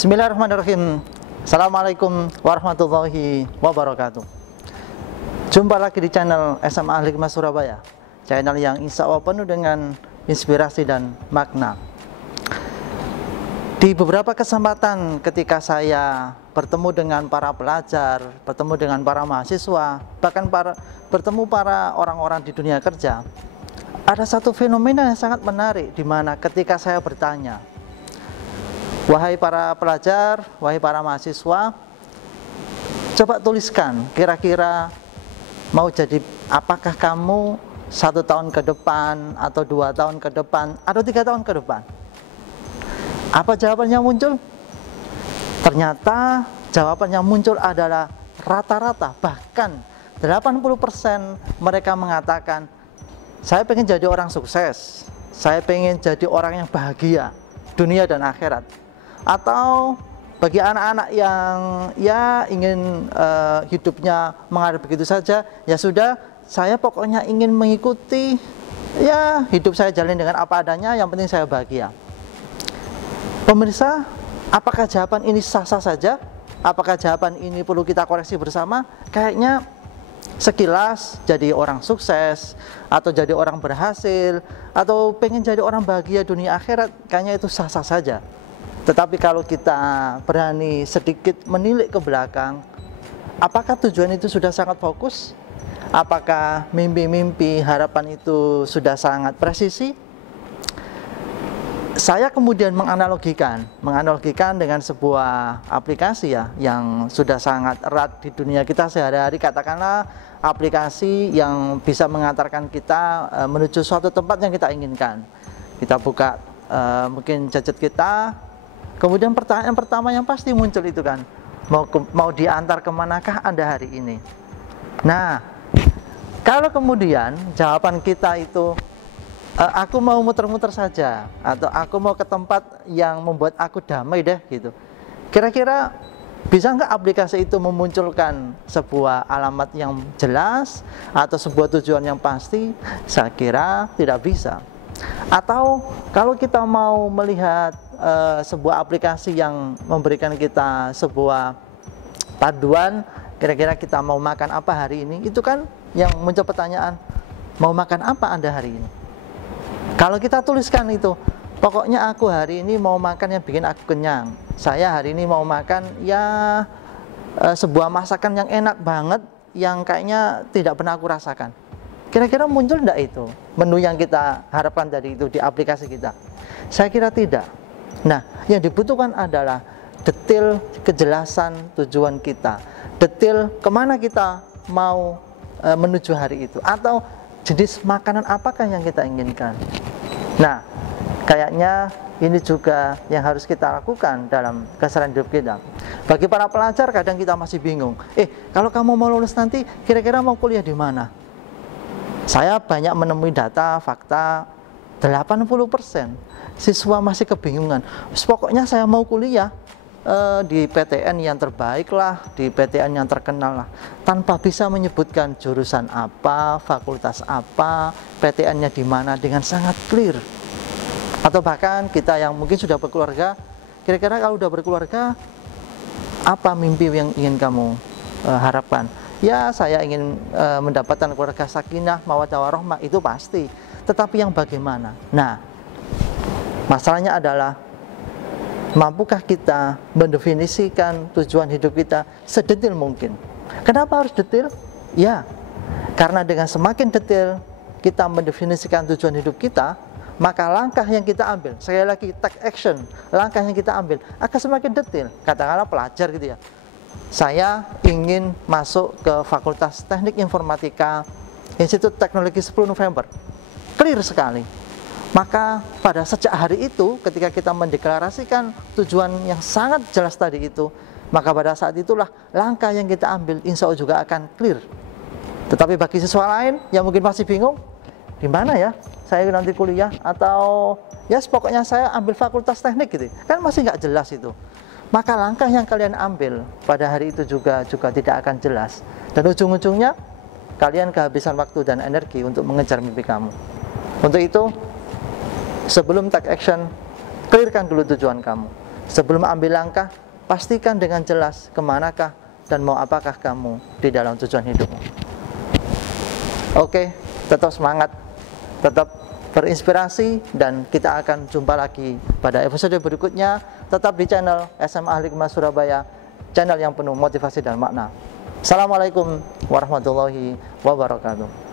Bismillahirrahmanirrahim. Assalamualaikum warahmatullahi wabarakatuh. Jumpa lagi di channel SMA Al-Hikmah Surabaya, channel yang insya Allah penuh dengan inspirasi dan makna. Di beberapa kesempatan ketika saya bertemu dengan para pelajar, bertemu dengan para mahasiswa, bahkan bertemu para orang-orang di dunia kerja, ada satu fenomena yang sangat menarik, di mana ketika saya bertanya, wahai para pelajar, wahai para mahasiswa, coba tuliskan kira-kira mau jadi apakah kamu 1 tahun ke depan, atau 2 tahun ke depan, atau 3 tahun ke depan. Apa jawabannya muncul? Ternyata jawabannya muncul adalah rata-rata, bahkan 80% mereka mengatakan, saya pengen jadi orang sukses, saya pengen jadi orang yang bahagia dunia dan akhirat. Atau bagi anak-anak yang ingin hidupnya mengalir begitu saja, ya sudah, saya pokoknya ingin mengikuti, ya hidup saya jalani dengan apa adanya, yang penting saya bahagia. Pemirsa, apakah jawaban ini sah-sah saja? Apakah jawaban ini perlu kita koreksi bersama? Kayaknya sekilas jadi orang sukses, atau jadi orang berhasil, atau pengen jadi orang bahagia dunia akhirat, kayaknya itu sah-sah saja. Tetapi kalau kita berani sedikit menilik ke belakang, apakah tujuan itu sudah sangat fokus? Apakah mimpi-mimpi harapan itu sudah sangat presisi? Saya kemudian menganalogikan dengan sebuah aplikasi ya, yang sudah sangat erat di dunia kita sehari-hari. Katakanlah aplikasi yang bisa mengantarkan kita menuju suatu tempat yang kita inginkan. Kita buka mungkin gadget kita, kemudian pertanyaan pertama yang pasti muncul itu kan, mau diantar kemanakah Anda hari ini? Nah, kalau kemudian jawaban kita itu, aku mau muter-muter saja, atau aku mau ke tempat yang membuat aku damai deh gitu. Kira-kira bisa nggak aplikasi itu memunculkan sebuah alamat yang jelas atau sebuah tujuan yang pasti? Saya kira tidak bisa. Atau kalau kita mau melihat sebuah aplikasi yang memberikan kita sebuah panduan, kira-kira kita mau makan apa hari ini, itu kan yang muncul pertanyaan, mau makan apa Anda hari ini? Kalau kita tuliskan itu, pokoknya aku hari ini mau makan yang bikin aku kenyang, saya hari ini mau makan ya sebuah masakan yang enak banget, yang kayaknya tidak pernah aku rasakan. Kira-kira muncul enggak itu menu yang kita harapkan dari itu di aplikasi kita? Saya kira tidak. Nah, yang dibutuhkan adalah detail kejelasan tujuan kita, detail kemana kita mau menuju hari itu, atau jenis makanan apakah yang kita inginkan. Nah, kayaknya ini juga yang harus kita lakukan dalam keseharian hidup kita. Bagi para pelajar, kadang kita masih bingung, kalau kamu mau lulus nanti, kira-kira mau kuliah di mana? Saya banyak menemui data, fakta, 80% siswa masih kebingungan. Pokoknya saya mau kuliah di PTN yang terbaik lah, di PTN yang terkenal lah, tanpa bisa menyebutkan jurusan apa, fakultas apa, PTN-nya di mana dengan sangat clear. Atau bahkan kita yang mungkin sudah berkeluarga, kira-kira kalau sudah berkeluarga, apa mimpi yang ingin kamu harapkan? Ya, saya ingin mendapatkan keluarga sakinah, mawaddah warahmah, itu pasti. Tetapi yang bagaimana? Nah, masalahnya adalah, mampukah kita mendefinisikan tujuan hidup kita sedetil mungkin? Kenapa harus detail? Ya, karena dengan semakin detail kita mendefinisikan tujuan hidup kita, maka langkah yang kita ambil, sekali lagi take action, langkah yang kita ambil akan semakin detail. Katakanlah pelajar gitu ya, saya ingin masuk ke Fakultas Teknik Informatika Institut Teknologi 10 November. Clear sekali. Maka pada sejak hari itu, ketika kita mendeklarasikan tujuan yang sangat jelas tadi itu, maka pada saat itulah langkah yang kita ambil insya Allah juga akan clear. Tetapi bagi siswa lain yang mungkin masih bingung, di mana ya saya nanti kuliah, atau ya pokoknya saya ambil fakultas teknik gitu, kan masih nggak jelas itu. Maka langkah yang kalian ambil pada hari itu juga tidak akan jelas, dan ujung-ujungnya kalian kehabisan waktu dan energi untuk mengejar mimpi kamu. Untuk itu, sebelum take action, clearkan dulu tujuan kamu. Sebelum ambil langkah, pastikan dengan jelas kemanakah dan mau apakah kamu di dalam tujuan hidupmu. Oke, tetap semangat, tetap berinspirasi, dan kita akan jumpa lagi pada episode berikutnya. Tetap di channel SMA Al Hikmah Surabaya, channel yang penuh motivasi dan makna. Assalamualaikum warahmatullahi wabarakatuh.